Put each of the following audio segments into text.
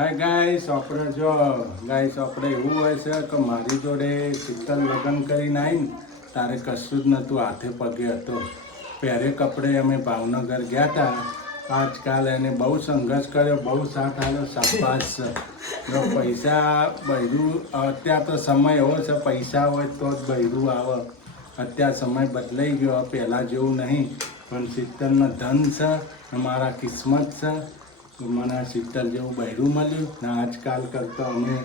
Hi guys, આપણે જો guys આપણે એવું હોય છે કે મારી જોડે શીતલ લગ્ન કરીને આવીને તારે કશું જ નહોતું, હાથે પગે હતો. પહેરે કપડે અમે ભાવનગર ગયા હતા. આજકાલ એને બહુ સંઘર્ષ કર્યો, બહુ સાથ આવ્યો, શાબાશ છે. પૈસા બૈરું અત્યારે તો સમય એવો છે, પૈસા હોય તો જ બૈરું આવે. અત્યારે સમય બદલાઈ ગયો, પહેલાં જેવું નહીં. પણ શીતલનો ધન છે, અમારા કિસ્મત છે. મને શીતલ જેવું બૈરું મળ્યું ને આજકાલ કરતાં અમે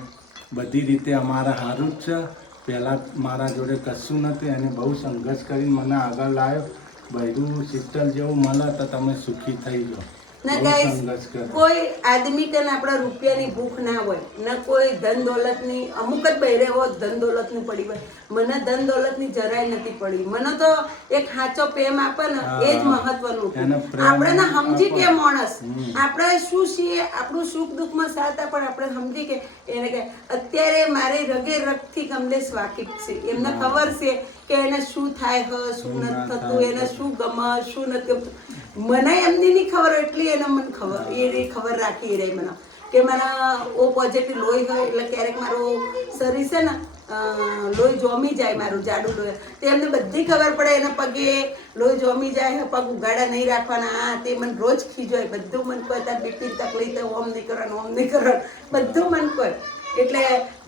બધી રીતે અમારા સારું જ છે. પહેલાં મારા જોડે કશું નથી, એને બહુ સંઘર્ષ કરીને મને આગળ લાવ્યો. બૈરું શીતલ જેવું મળે તો તમે સુખી થઈ જાઓ. ના ગાઈસ, કોઈ આદમી કને આપણા રૂપિયાની ભૂખ ના હોય, ના કોઈ ધન દોલતની. અમુક જ બહેરે હોય ધન દોલતની પડી હોય. મને ધન દોલતની જરાય નથી પડી. મને તો એક સાચો પ્રેમ આપે ને એ જ મહત્વનું. આપણે ને સમજી કે માણસ આપણે શું છીએ, આપણું સુખ દુઃખમાં સાથ આપે, આપણે સમજી કે એને કે અત્યારે મારી રગે રગથી કમલેશ વાકેફ છે. એમને ખબર છે કે એને શું થાય હ, શું નથી થતું, એને શું ગમે, શું નથી ગમતું. મને એમની નહીં ખબર, એટલી એને મને ખબર, એ ખબર રાખી રહી મને કે મારા ઓ પોઝિટિવ લોહી હોય એટલે ક્યારેક મારું શરીર છે ને લોહી જોમી જાય, મારું જાડું લોહી. તો એમને બધી ખબર પડે, એના પગે લોહી જોમી જાય, પગ ઉગાડા નહીં રાખવાના, આ તે મને રોજ ખીજવાય. બધું મને કહે, તાર બીપી તકલીફ ઓમ નહીં કરવાનું, ઓમ નહીં કરવાનું, બધું મને કહે. એટલે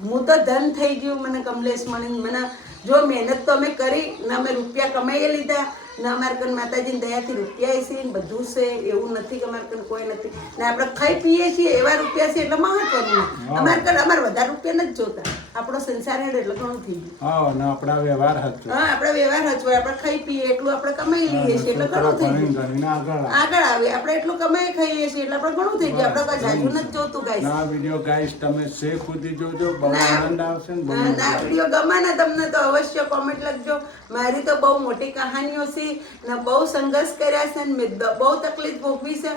હું તો ધન થઈ ગયું મને કમલેશ મળી. મને જો મહેનત તો અમે કરી ને અમે રૂપિયા કમાઈ લીધા ને અમારે કન માતાજીની દયાથી રૂપિયા છે ને બધું છે. એવું નથી કે અમારે કન કોઈ નથી ને આપણે ખાઈ પીએ છીએ એવા રૂપિયા છે એટલે મહત્વનું. અમારે કન અમારે વધારે રૂપિયા નથી જોતા, આપણો સંસાર હેડ એટલે ઘણું થઈ ગયું. આપણા વ્યવહાર હતો. હા, આપણા વ્યવહાર હચવાય, આપણે ખાઈ પીએ એટલું આપણે કમાઈ લઈએ છીએ એટલે ઘણું થઈ ગયું. આગળ આવે આપણે એટલું કમાઈ ખાઈએ છીએ એટલે આપણે ઘણું થઈ ગયું. આપણે કઈ જાજુ નથી જોતું ગાઈસ. આ વિડિયો ગાઈસ તમે શેખ સુધી જોજો, બહુ આનંદ આવશે ને. આ વિડિયો ગમે ને તમને તો અવશ્ય કોમેન્ટ લખજો. મારી તો બહુ મોટી કહાનીઓ છે ને બહુ સંઘર્ષ કર્યા છે ને બહુ તકલીફ ભોગવી છે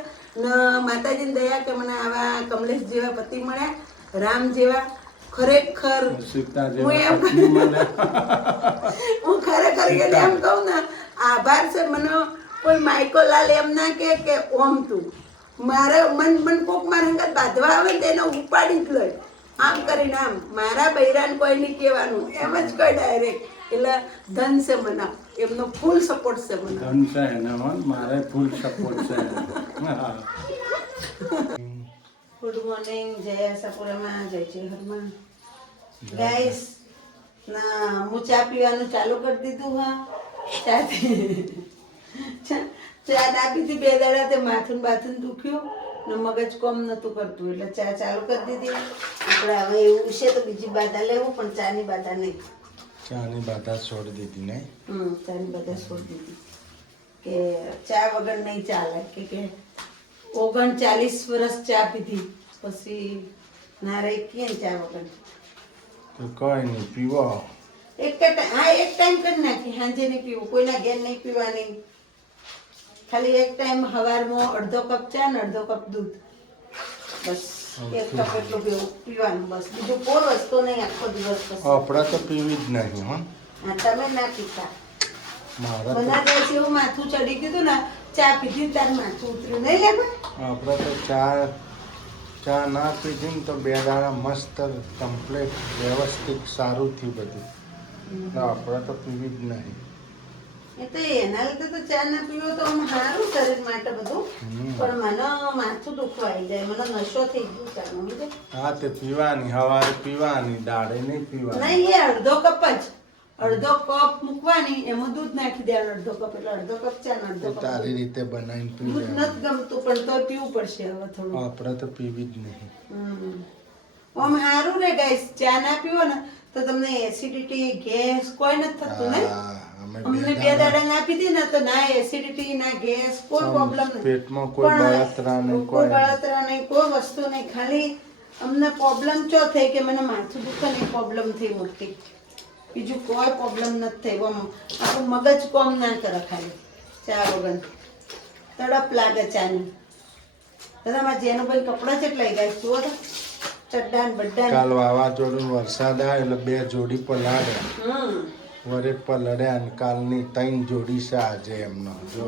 ને માતાજીની દયા કે મને આવા કમલેશ જેવા પતિ મળ્યા, રામ જેવા. ખરેખર હું ખરેખર એમ કહું ને, આભાર છે. મને કોઈ માઇકો લાલ એમ ના કે ઓમ તું મારે મન કોક મારા હંગાત બાંધવા આવે ને એને ઉપાડી જ લઈ આમ કરીને આમ. મારા બૈરાને કોઈ નહીં કહેવાનું, એમ જ કહે ડાયરેક્ટ. એટલે ધન છે મને, એમનો ફૂલ સપોર્ટ છે મને. ધન છે એના, મારે ફૂલ સપોર્ટ છે. ગુડ મોર્નિંગ, જય આશાપુરામાં, જય ચેહરમાં. ગાઈસ ના હું ચા પીવાનું ચાલુ કરી દીધું. હા, ચા આપી હતી 2 દાડા, તે માથું બાથું દુખ્યું ને મગજ કોમ નતું કરતું એટલે ચા ચાલુ કરી દીધી. આપણે હવે એવું છે તો બીજી બાધા લેવું, પણ ચાની બાધા નહીં. ચાની બાધા છોડી દીધી નહીં. ચાની બાધા છોડી દીધી કે ચા વગર નહીં ચાલે. કે 39 વર્ષ ચા પીધી પછી ના રહી કે ચા વગર. તો કઈ નહીં, પીવો. એક ટાઈમ કરી નાખી, સાંજે નહીં પીવું, કોઈના ઘેર નહીં પીવાની. ખાલી એક ટાઈમ સવારમાં અડધો કપ ચા ને અડધો કપ દૂધ, બસ 1 કપ એટલું પીવાનું, બસ. બીજું કોઈ વસ્તુ નહીં આખો દિવસ. આપણે તો પીવી જ નહીં. હા, તમે ના પીતા. બધા દિવસ એવું માથું ચડી ગયું ને, ચા પીધી તાર માથું ઉતર્યું નહીં લે. આપણે તો ચા ના પીધી ને તો 2 દાડા મસ્ત કમ્પ્લીટ વ્યવસ્થિત સારું થયું બધું. આપણે તો પીવી જ નહીં. એ તો એના લીધે તો ચા ના પીવો તો સારું શરીર માટે બધું, પણ મને માથું દુખવા આવી જાય, મને નશો થઈ ગયો ચાનો. હા, તે પીવાની, સવારે પીવાની, દાડે નહીં પીવાની. નહીં, એ અડધો કપ જ, અડધો કપ મૂકવાની, એમાં દૂધ નાખી દેવાનું અડધો કપ, એટલે અડધો કપ ચા ને અડધો કપ. તારી રીતે બનાવીને પીવું. દૂધ નથી ગમતું પણ તો પીવું પડશે હવે થોડું. આપણે તો પીવી જ નહીં. આમ સારું રે ગાઈસ, ચા ના પીવો ને તો તમને એસિડિટી, ગેસ કોઈ નથી થતું ને. અમને 2 દાડા ના પીધી ને તો ના એસિડિટી, ના ગેસ, કોઈ પ્રોબ્લેમ નહીં. પેટમાં કોઈ બળતરા નહીં, કોઈ બળતરા નહીં, કોઈ વસ્તુ નહીં. ખાલી અમને પ્રોબ્લેમ ચો થઈ કે મને માથું દુખે ને પ્રોબ્લેમ થઈ મોટી, બીજું કોઈ પ્રોબ્લેમ નથી થયો. આપણું મગજ કોમ ના કરે ખાલી ચા વગર. તડપ લાગે ચાની. દાદા જેનો ભાઈ કપડા કેટલા ગયા જુઓ તો, ચડ્ડા ને બड्डा. કાલ વાવાઝોડું વરસાદ આવે એટલે 2 જોડી પર લાડે, વરેક પર લડ્યા અને કાલની 3 જોડી છે આજે એમનો. જો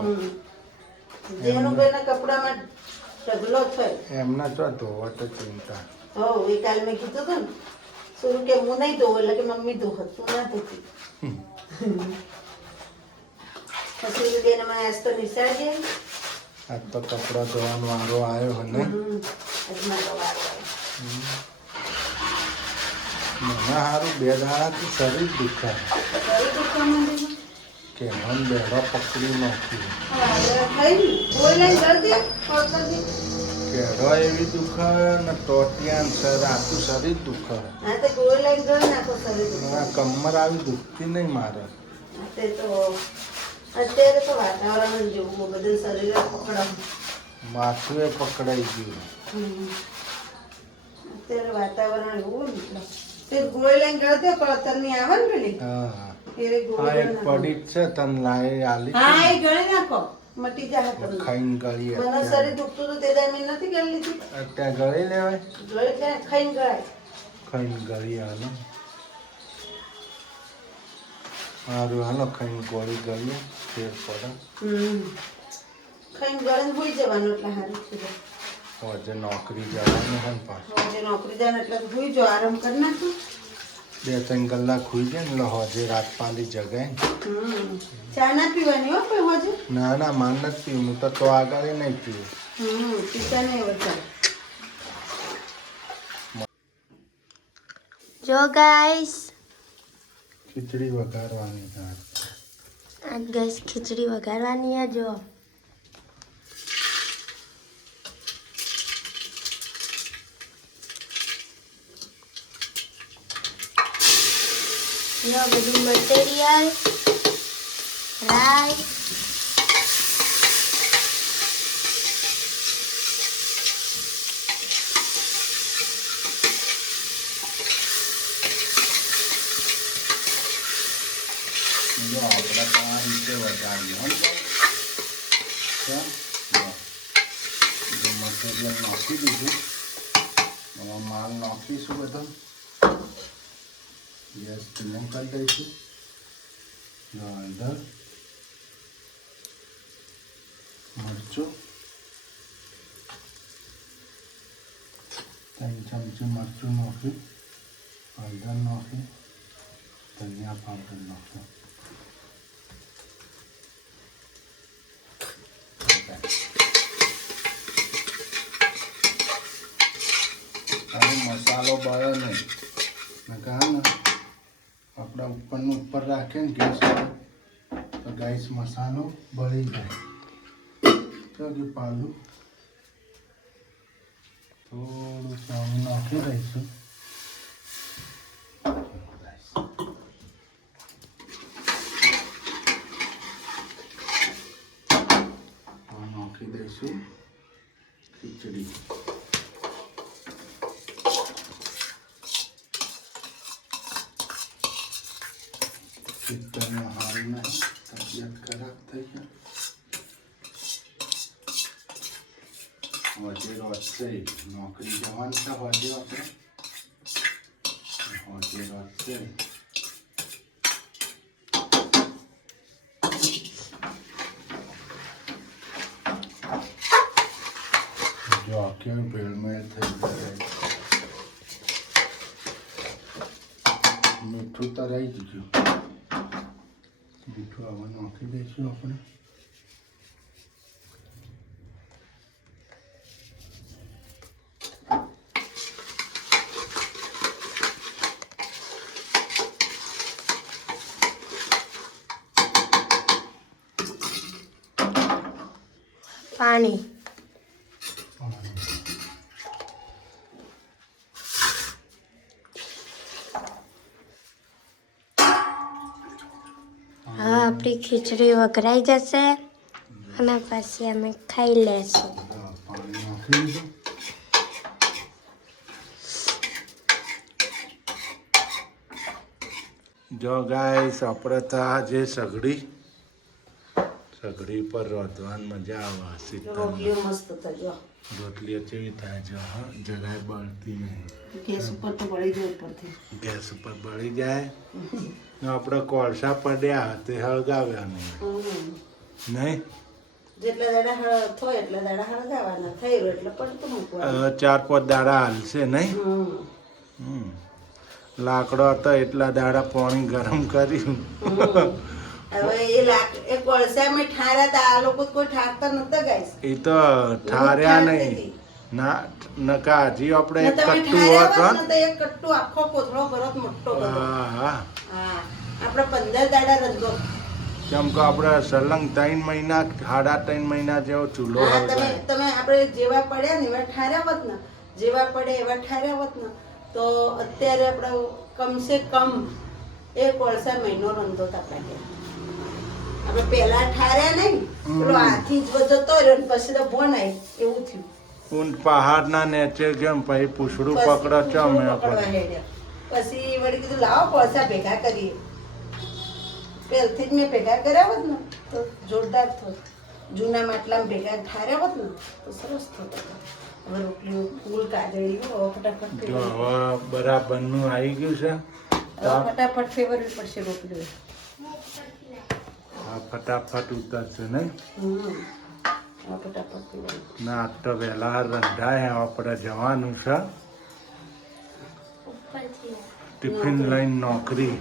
જેનું ભાઈના કપડામાં ઢગલો થાય. એમના તો ધોવા તો ચિંતા. હો એ કાલ મેં કીધું હતું ને શું કે હું નહીં ધોવું એટલે કે મમ્મી ધોત તું ના ધોતી. પછી બેન અમારે આજ તો નિશાળ છે. આજ તો કપડાં ધોવાનો વારો આવ્યો હને. આજ મારો વારો આવ્યો. મને સારું 2 દાડાથી શરીર દુખાય શરીર દુખવા માંડે છે? કે મન બેડો પકડી નાખ્યું. હા, હવે ખાઈ ગોળ લઈને જલ્દી કોલ કરી. કેળો એવી દુખાય ને ટોટિયાન સર આખું શરીર દુખાય. હા તો ગોળ લઈને ગળ નાખો શરીર દુખવા. આ કમર આવી દુખતી નહીં મારે. અત્યારે તો વાતાવરણ જ જેવું બધું શરીર પકડાવું. માથું એ પકડાઈ ગયું. અત્યારે વાતાવરણ એવું ને એટલે તે ગોળ લઈને ગળ દે પણ અત્યારની આવે ને પેલી હા ત્યારે ગોળ આ એક પડી જ છે તને લાય આલી હા એ ગળી નાખો મટી જાય તમને. ખાઈને ગળી મને શરીર દુખતું હતું તે દાડે મેં નથી ગળી લીધી. અત્યારે ગળી લેવાય ગળી જાય ખાઈને ગળાય. ખાઈને ગળી હાલો સારું હાલો ખાઈને ગોળી ગળીએ ફેર પડે. ખાઈને ગળીને ભૂલી જવાનું એટલે સારું થઈ જાય. આજે નોકરી જવાનું હોય ને પાછું આજે નોકરી જાય ને એટલે ભૂલી જાઓ આરામ કરી નાખું. 2-3 કલાક ખુઈ જાય ને એટલે હોજે રાત પાલી જગાય ને. ચા ના પીવાની હો કોઈ હોજે. ના ના માન નથી પીવું હું તો આગળ નહીં પીવું. પીતા નહીં વધારે. જો ગાઈસ ખીચડી વઘારવાની થાય. आज गैस खिचड़ी वघारवानी है जो બધું મટીરિયલ રાઈ જો આપણે તો આ રીતે વઘારીએ હો. મટીરિયલ નાખી દીધું. એમાં માલ નાખીશું બધો. ગેસ ધીમો કરી દઈશું. હળદર મરચું 3 ચમચી મરચું નાખ્યું. હળદર નાખી. ધનિયા પાવડર નાખ્યો. મસાલો બળે નહીં કહા ને આપણા ઉપરનું ઉપર રાખે ને ગેસ તો ગેસ મસાલો બળી જાય. તો કે પાલું થોડું સામું નાખી દઈશું. નાખી દઈશું ખીચડી. ચિત્તરમાં હારી નહીં તબિયત ખરાબ થઈ જાય. હજે રોજશે નોકરી જવાનું છે. હજે આપણે હજે રોજશે. જો કેવું ભેળમેળ થઈ જાય. મીઠું તો રહી જ ગયું. મીઠું હવે નાખી દઈશું આપણે. पानी हाँ अपनी खीचड़ी वघराई जैसे અને પછી અમે ખાઈ લેશું. પાણી નાખી દીધું. જો ગાઈસ આપણે તો આ જે સગડી પર રોધવાની મજા આવે. રોટલીઓ મસ્ત થયો. રોટલીઓ કેવી થાય છે હા જરાય બળતી નહીં. ગેસ ઉપર તો બળી જાય ઉપરથી. ગેસ ઉપર બળી જાય ને આપણે કોળસા પડ્યા તે હળગાવ્યા નહીં. જેટલા દાડા થોય એટલા દાડા હળગાવાના, થઈ રહ્યો એટલે પડતું મૂકવાનું. 4-5 દાડા હાલશે નહીં. હમ. લાકડો હતો એટલા દાડા પાણી ગરમ કર્યું. હવે એ કોળસામાં ઠાર્યા તા, આ લોકો કોઈ ઠારતા નતા ગાઈસ. એ તો ઠાર્યા નહીં ના નકા હજી આપણે એક તમે કટ્ટુ ઠાર્યા હોત હોત ને તો એક કટ્ટુ આખો કોથળો ભરત મોટો બધો. હા હા આપણે 15 દાડા રંધો. કેમ કે આપણે સલંગ 3 મહિના 3.5 મહિના જેવો ચૂલો હા, હળગાવ્યો. તમે આપણે જેવા પડ્યા ને એવા ઠાર્યા હોત ને, જેવા પડે એવા ઠાર્યા હોત ને તો અત્યારે આપણે કમસે કમ એક કોળસા મહિનો રંધો તા આપણે. આપણે પહેલા ઠાર્યા નહીં, પેલો હાથી જ જતો રહ્યો ને પછી તો ભોન આવી એવું થયું. ઊંટ પહાડના નેચે કેમ પછી પૂછડું પછી પકડો છો પૂછડું મેં પકડવા હેડ્યા. પછી વળી કીધું લાવો કોળસા ભેગા કરીએ. પહેલથી જ મેં ભેગા કર્યા હોત ને તો જોરદાર થોત. જૂના માટલામાં ભેગા ઠાર્યા હોત ને તો સરસ થતો. હવે રોટલી ફૂલ કાજળી હવે ફટાફટ જો ફેરવવી. હવે બરાબરનું આવી ગયું છે. હવે ફટાફટ ફેરવવી પડશે રોટલી. આ ફટાફટ ઉતરશે નહીં. હવે ફટાફટ ફેરવવી. ના આજ તો વહેલા રંધાય આપણે જવાનું છે ટિફિન લઈને નોકરી.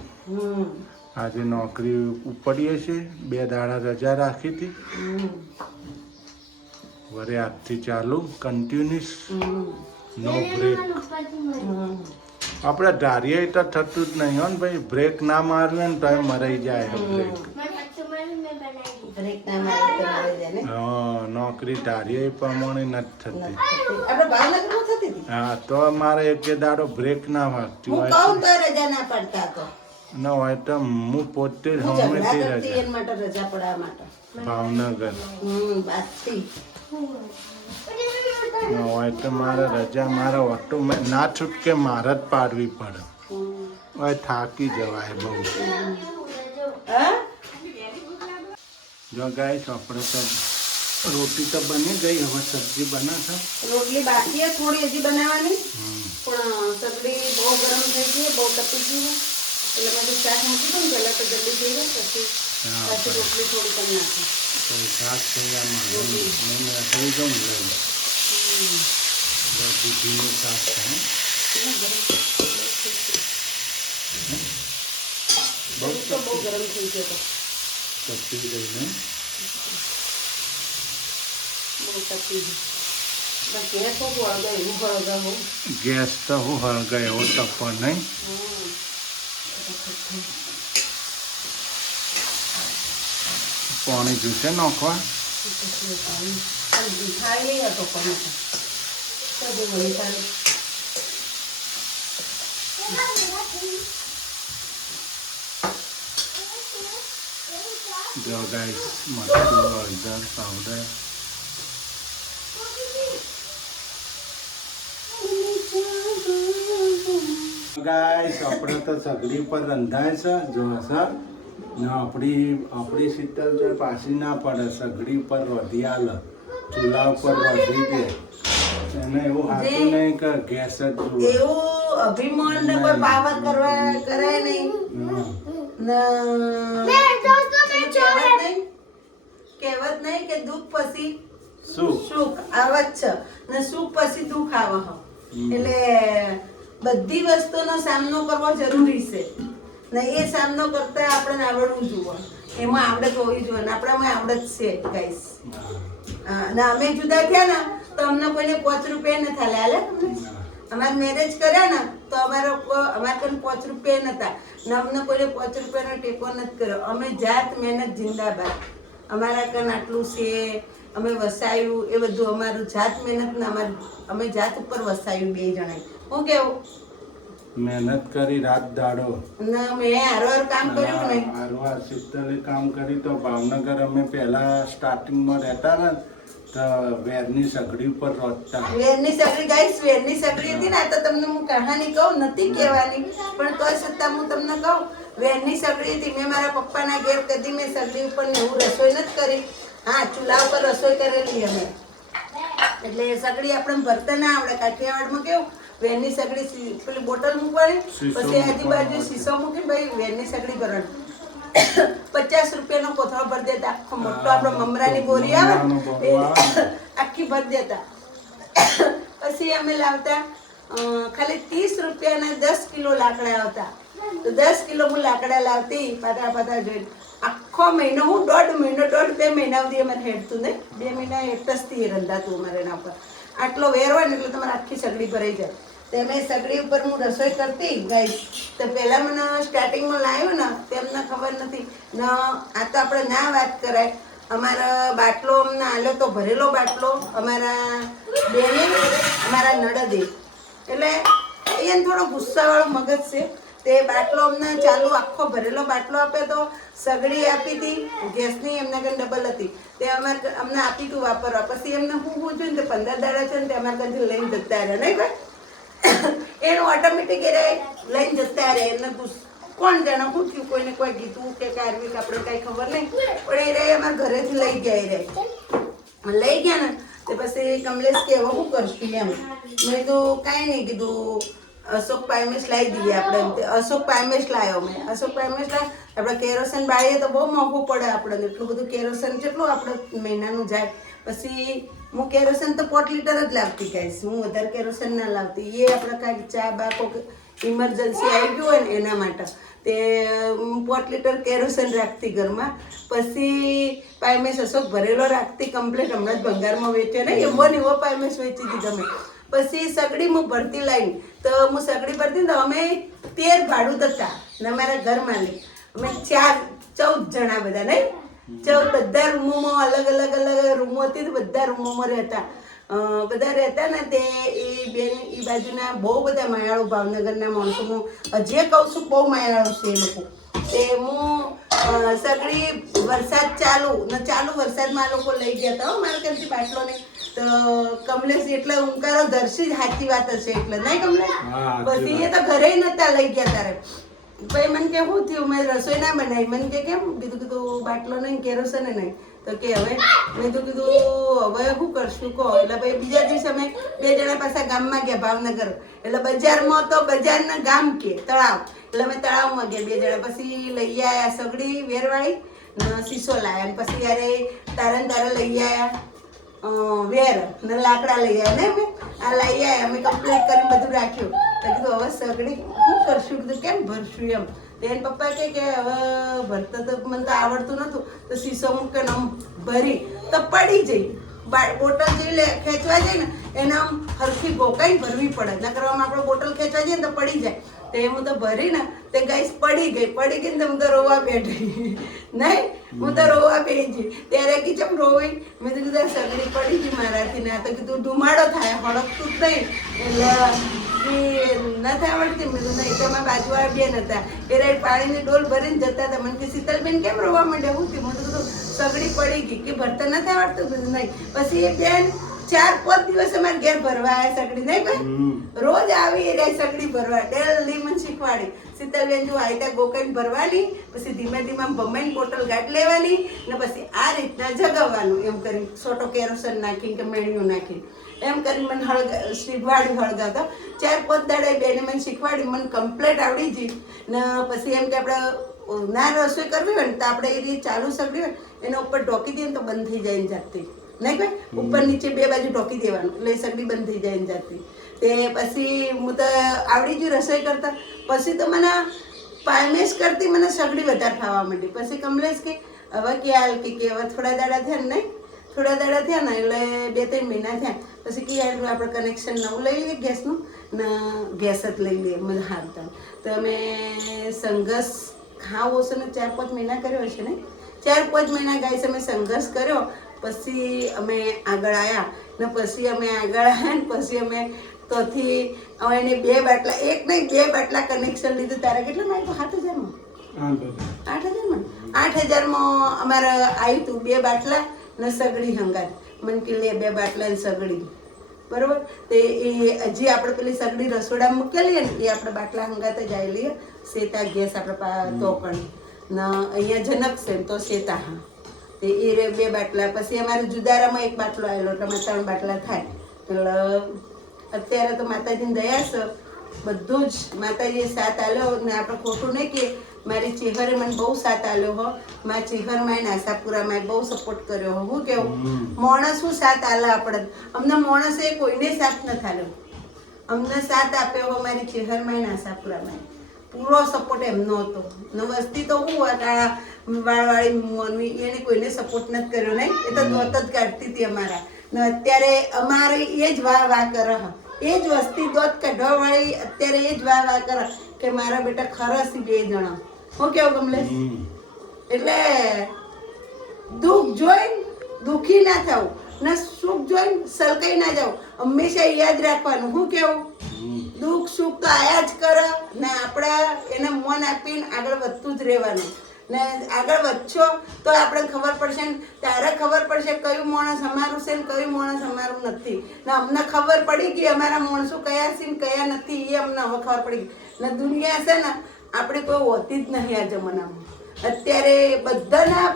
આજે નોકરી ઉપડીએ છે, 2 દાડા રજા રાખી હતી. વરે આજથી ચાલુ કન્ટિન્યુઅસ, નો બ્રેક. આપણે ધારીએ તો થતું જ નહીં હો ને ભાઈ. બ્રેક ના મારવે ને તો એ મરાઈ જાય બ્રેક. બ્રેક ના મારે તો મરી જાય ને. હા, નોકરી ધારીએ એ પ્રમાણે નથી થતી. આપણે ભાવનગરમાં થતી હતી. હા, તો મારે એક દાડો બ્રેક ના વાગતી હું હોય કહું તો રજા ના પડતા તો ના હોય તો હું પોતે જ હું ઝઘડા હમેથી કરતી રજા એના માટે રજા પડવા માટે. ભાવનગર બાદથી ના હોય તો મારે રજા મારે ઓટો ના છૂટકે મારે જ પાડવી પડે. હવે થાકી જવાય બહુ. હા જો ગાઈસ આપણે તો રોટી તો બની ગઈ, હવે સબ્જી બનાશે. રોટલી બાકી છે થોડી હજી બનાવવાની, પણ સગડી બહુ ગરમ થઈ ગઈ, બહુ તપી ગઈ એટલે મેં તો શાક મૂકી દઉં ને પહેલાં તો જલ્દી થઈ જાય, પછી રોટલી થોડી કમ નાખી. તો શાક થઈ ગયા થઈ જાઉં લઈ દૂધીનું શાક છે. તો બહુ ગરમ થઈ ગયો તો તપી ગઈ ને બહુ તપી ગઈ. બસ ગેસ હું હળગાવ એવું હળગાવું. ગેસ તો હું હળગાય એવો તપો નહીં. પાણી જોશે નાખવા. ખાઈ લઈએ તો પણ વળી ખાલી જો ગાઈસ મરચું, હળદર પાવડર. ગાઈસ આપણે તો સગડી પર રંધાય છે જો સર ને આપણી શીતલ છે પાછી ના પડે. સગડી પર રોધી આલે, ચૂલા ઉપર રોધી દે. એને એવું હાથું નહીં કે ગેસ જ જુએ. એવું અભિમાન ને કોઈ પાવર કરાય નહીં. કહેવત નહીં કે દુઃખ પછી સુખ આવે જ છે ને સુખ પછી દુઃખ આવે છે. એટલે બધી વસ્તુનો સામનો કરવો જરૂરી છે ને એ સામનો કરતા આપણે આવડવું જોઈએ. એમાં આવડત હોવી જોઈએ ને આપણામાં આવડત છે ગાઈસ. ને અમે જુદા થયા ને તો અમને કોઈને 5 રૂપિયા નથી હાલે તમને. અમારે મેરેજ કર્યા ને તો અમારે કને 5 રૂપિયા નતા ને અમને કોઈને 5 રૂપિયાનો ટેકો નથી કર્યો. અમે જાત મહેનત જિંદાબાદ. અમારા કન આટલું છે, અમે વસાયું એ બધું અમારું જાત મહેનત ને અમે જાત ઉપર વસાયું 2 જણાએ. હું કેવું મહેનત કરી રાત દાડો ને મેં હારવાર કામ કર્યું ને હારવાર શીતલે કામ કરી. તો ભાવનગર અમે પહેલા સ્ટાર્ટિંગમાં રહેતા ને તો વેરની સગડી ઉપર રોધતા. વેરની સગડી ગાઈસ, વેરની સગડી હતી ને તો તમને હું કહાની કહું, નથી કહેવાની પણ તોય છતાં હું તમને કહું. વેરની સગડી હતી. મેં મારા પપ્પાના ઘેર કદી મેં સગડી ઉપર ને એવું રસોઈ નથી કરી. હા, ચૂલા ઉપર રસોઈ કરેલી અમે. એટલે સગડી આપણે ભરતા ના આવડે. કાઠિયાવાડમાં કેવું વેરની સગડી પેલી બોટલ મૂકવાની, પછી આજુબાજુ શીશો મૂકી ભાઈ વેરની સગડી કરવાની. 50 રૂપિયાનો કોથળો ભરી દેતા, આખો મોટો આપણો મમરાની બોરી આવે ને, એ આખી ભરી દેતા. પછી અમે લાવતા ખાલી 30 રૂપિયાના 10 કિલો લાકડા આવતા. તો 10 કિલો હું લાકડા લાવતી, પાતળા જોઈને. આખો મહિનો હું 1.5 મહિના સુધી અમારે હેડતું નહીં, 2 મહિના હેઠસથી રંધાતું અમારે એના ઉપર. આટલો વેર હોય ને એટલે તમારે આખી સગડી ભરાઈ જાય. તો અમે સગડી ઉપર હું રસોઈ કરતી ગાઈસ. તો પહેલાં મને સ્ટાર્ટિંગમાં લાવ્યું ને તેમને ખબર નથી ને, આ તો આપણે ના વાત કરાય. અમારા બાટલો અમને આલ્યો તો ભરેલો બાટલો અમારા બેને, અમારા નડદે, એટલે એને થોડો ગુસ્સાવાળો મગજ છે. તે બાટલો અમને ચાલુ આખો ભરેલો બાટલો આપ્યો તો, સગડી આપી હતી ગેસની, એમના ઘરે ડબલ હતી, તે અમને આપી હતું વાપરવા. પછી એમને હું જોયું ને 15 દાડા છે ને તે અમારા ઘરથી લઈને જતા રહ્યા નહીં ભાઈ, એનું ઓટોમેટિક એ લઈને જતા રહ્યા. એમને કોણ જાણે શું થયું, કોઈને કોઈ કીધું કે કાર્મિક આપણે કાંઈ ખબર નહીં, પણ એ અમારા ઘરેથી લઈ ગયા. લઈ ગયા ને તે પછી કમલેશ કે હવે શું કરશું એમ. મેં કીધું કાંઈ નહીં, કીધું અશોક પાયમેશ લાવી દઈએ આપણે. અશોક પાયમેશ લાવ્યો મેં. અશોક પાયમેશ લાવ્યો. આપણે કેરોસીન બાળીએ તો બહુ મોંઘું પડે આપણને, એટલું બધું કેરોસીન કેટલું આપણે મહિનાનું જાય. પછી હું કેરોસીન તો 4 લીટર જ લાવતી ગાઈશ, હું વધારે કેરોસીન ના લાવતી. એ આપણે કાંઈક ચા બા કોઈક ઇમરજન્સી આવી ગયું હોય ને એના માટે તે 4 લીટર કેરોસીન રાખતી ઘરમાં. પછી પાયમેશ અશોક ભરેલો રાખતી કમ્પ્લીટ. હમણાં જ ભંગારમાં વેચ્યો ને, એવો પાયમેશ વેચી દીધો મેં. પછી સગડી હું ભરતી લાવીને, તો હું સગડી ભરતી તો અમે 13 ભાડું હતા ને અમારા ઘરમાં લઈ અમે 14 જણા બધા નહીં, 14 બધા રૂમોમાં અલગ રૂમો હતી. તો બધા રૂમોમાં રહેતા, બધા રહેતા ને તે એ બેન એ બાજુના બહુ બધા માયાળું ભાવનગરના માણસો. હું હજી કહું છું બહુ માયાળું છે એ લોકો. તે હું સગડી વરસાદ ચાલુ વરસાદમાં આ લોકો લઈ ગયા હતા મારા ઘરથી બાટલો ને. તો કમલેશ એટલે ઉંકારો દર્શી જ સાચી વાત હશે એટલે નહીં કમલેશ. પછી એ તો ઘરે નતા લઈ ગયા તારે. ભાઈ મને કે શું થયું, મેં રસોઈ ના બનાવી. મને કે કેમ, કીધું બાટલો નહીં કેરોસીન નહીં. તો કે હવે મેં તો કીધું હવે શું કરશું કહો. એટલે ભાઈ બીજા દિવસે અમે 2 જણા પાછા ગામમાં ગયા ભાવનગર. એટલે બજારમાં તો બજારના ગામ કે તળાવ, એટલે અમે તળાવમાં ગયા 2 જણા. પછી લઈ આવ્યા સગડી વેરવાળી ને શીશો લાવ્યા. પછી યારે તારે લઈ આવ્યા વેર ને લાકડા લઈ આવ્યા ને અમે. આ લઈ આવ્યા અમે કમ્પ્લીટ કરીને બધું રાખ્યું. તો કીધું હવે સગડી શું કરશું, કીધું કેમ ભરશું એમ. તો એને પપ્પા કે હવે ભરતા તો મને તો આવડતું નહોતું, તો શીશો મૂકે ને આમ ભરી તો પડી જઈ. બોટલ જે ખેંચવા જાય ને એને આમ હરખી ગોકાઈ ભરવી પડે, ન કરવામાં આપણે બોટલ ખેંચવા જઈએ ને તો પડી જાય. તો એ હું તો ભરી ને તે ગાઈસ પડી ગઈ ને હું તો રોવા બેઠી નહીં, હું તો રોવા બેઠી. ત્યારે કે ચમ રોવી, મેં તો કીધું સગડી પડી ગઈ મારાથી. ના તો કીધું ધુમાડો થાય, હળકતું જ નહીં એટલે નથી આવડતી. મેં તો નહીં. તો બાજુવાળા બેન હતા એ પાણીની ડોલ ભરીને જતા હતા. મને કે શીતલબેન કેમ રોવા માંડ્યા, હું થયું. મેં તો કીધું સગડી પડી ગઈ કે ભરતા નથી આવડતું. કીધું નહીં. પછી એ બેન 4-5 દિવસ અમારે ઘેર ભરવા આવ્યા સગડી નહીં ભાઈ. રોજ આવી એ સગડી ભરવા ડેલી મને શીખવાડી. શીતલબેન જો આયતા ગોકાઈને ભરવાની, પછી ધીમે ધીમે ભમાઈને બોટલ ગાંઠ લેવાની ને પછી આ રીતના જગાવવાનું એમ કરીને સોટો કેરોસીન નાખીને કે મેળીઓ નાખીને એમ કરીને મને શીખવાડી હળગાવતા. 4-5 દાડા બેને મને શીખવાડી, મને કમ્પ્લીટ આવડી ગઈ. ને પછી એમ કે આપણે ના રસોઈ કરવી હોય ને તો આપણે એ રીતે ચાલુ સગડી હોય એના ઉપર ઢોકી દઈએ ને તો બંધ થઈ જાય જાતથી નહીં ભાઈ. ઉપર નીચે 2 બાજુ ઢોકી દેવાનું એટલે સગડી બંધ થઈ જાય જાતથી. તે પછી હું તો આવડી ગયું રસોઈ કરતા. પછી તો મને પાયમેશ કરતી મને સગડી વધારે ખાવા માંડી. પછી કમલેશ કે હવે કે હાલ કે હવે થોડા દાડા થયા ને નહીં, થોડા દાડા થયા ને એટલે 2-3 મહિના થયા. પછી કે યાર આપણે કનેક્શન નવું લઈ લઈએ ગેસનું ને ગેસ જ લઈ લઈએ મને હારતા. તો અમે સંઘર્ષ ખાવો હશે ને 4-5 મહિના કર્યો હશે ને, 4-5 મહિના ગાઈસ અમે સંઘર્ષ કર્યો. પછી અમે આગળ આવ્યા ને પછી અમે તોથી હવે એને 2 બાટલા, એક નહીં 2 બાટલા કનેક્શન લીધું. તારે કેટલા માં આવ્યું? 8,000માં 8,000માં અમારે આવ્યું હતું 2 બાટલા ને સગડી હંગાત. મને કે લે 2 બાટલા ને સગડી બરોબર. તે એ હજી આપણે પેલી સગડી રસોડામાં મૂકેલી ને એ આપણે બાટલા હંગાત જ આવેલી શેતા ગેસ આપણે તોકણી ને અહીંયા જનક છે તો શેતા. હા તે એ 2 બાટલા. પછી અમારે જુદારામાં 1 બાટલો આવેલો, તમે 3 બાટલા થાય. એટલે અત્યારે તો માતાજીની દયા છે બધું જ માતાજીએ સાથ આલ્યો ને આપણે ખોટું નહીં કે મારી ચેહરે મને બહુ સાથ આલ્યો હો. મારા ચેહરમાં આશાપુરામાં બહુ સપોર્ટ કર્યો હો. હું કેવું માણસ શું સાથ આલે આપણે, અમને માણસે કોઈને સાથ ન થાલ્યો, અમને સાથ આપ્યો હો મારી ચેહરમાં આશાપુરામાં. પૂરો સપોર્ટ એમનો હતો. ને વસ્તી તો હું વાળવાળી મોનવી એને કોઈને સપોર્ટ નથી કર્યો નહીં, એ તો દોત જ કાઢતી હતી અમારા. ને અત્યારે અમારે એ જ વાહ કરે, એ જ વસ્તી દોત કાઢવા વાળી અત્યારે એ જ વાહ કરે કે મારા બેટા ખરસ 2 જણા. હું કેવું કમલેશ? એટલે દુઃખ જોઈને દુઃખી ના થવું ને સુખ જોઈને સલકાઈ ના જાવ, હંમેશા યાદ રાખવાનું. હું કેવું? દુઃખ સુખ તો આયા જ કરે ને આપણે એને મન આપીને આગળ વધતું જ રહેવાનું. ને આગળ વધશો તો આપણે ખબર પડશે ને ત્યારે ખબર પડશે કયું માણસ અમારું છે ને કયું માણસ અમારું નથી. ને અમને ખબર પડી ગઈ અમારા માણસો કયા છે ને કયા નથી, એ અમને હવે ખબર પડી ગઈ. ને દુનિયા છે ને આપણે કોઈ હોતી જ નહીં આ જમાનામાં. અત્યારે બધાના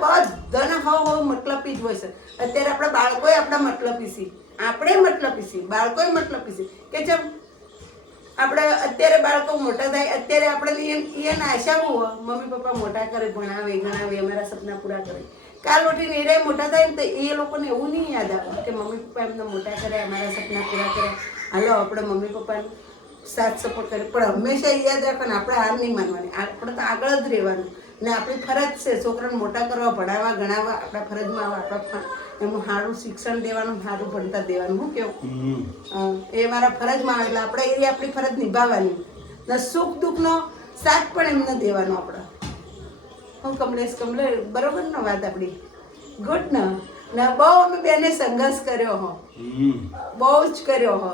હવ મતલબી જ હોય છે. અત્યારે આપણા બાળકોએ આપણા મતલબી છે, આપણે મતલબી છે, બાળકોએ મતલબી છે. કે જેમ આપણે અત્યારે બાળકો મોટા થાય, અત્યારે આપણે એને આશા હોય મમ્મી પપ્પા મોટા કરે, ભણાવે ગણાવે, અમારા સપના પૂરા કરે. કાલ ઉઠીને એ મોટા થાય ને તો એ લોકોને એવું નહીં યાદ આવે કે મમ્મી પપ્પા એમને મોટા કરે, અમારા સપના પૂરા કરે, હાલો આપણે મમ્મી પપ્પાને સાથ સપોર્ટ કરે. પણ હંમેશા યાદ રાખવાનું, આપણે હાર નહીં માનવાની, આપણે તો આગળ જ રહેવાનું. ને આપણી ફરજ છે છોકરાને મોટા કરવા, ભણાવવા ગણાવવા, આપણા ફરજમાં આવે. આપણા એનું સારું શિક્ષણ દેવાનું, સારું ભણતર દેવાનું. હું કેવું? એ મારા ફરજમાં આવે એટલે આપણે એ આપણી ફરજ નિભાવવાની. ને સુખ દુઃખનો સાથ પણ એમને દેવાનો આપણે. હું કમલેશ બરોબર ને વાત આપણી? ગુડ ને બહુ અમે બેને સંઘર્ષ કર્યો હો, બહુ જ કર્યો હો.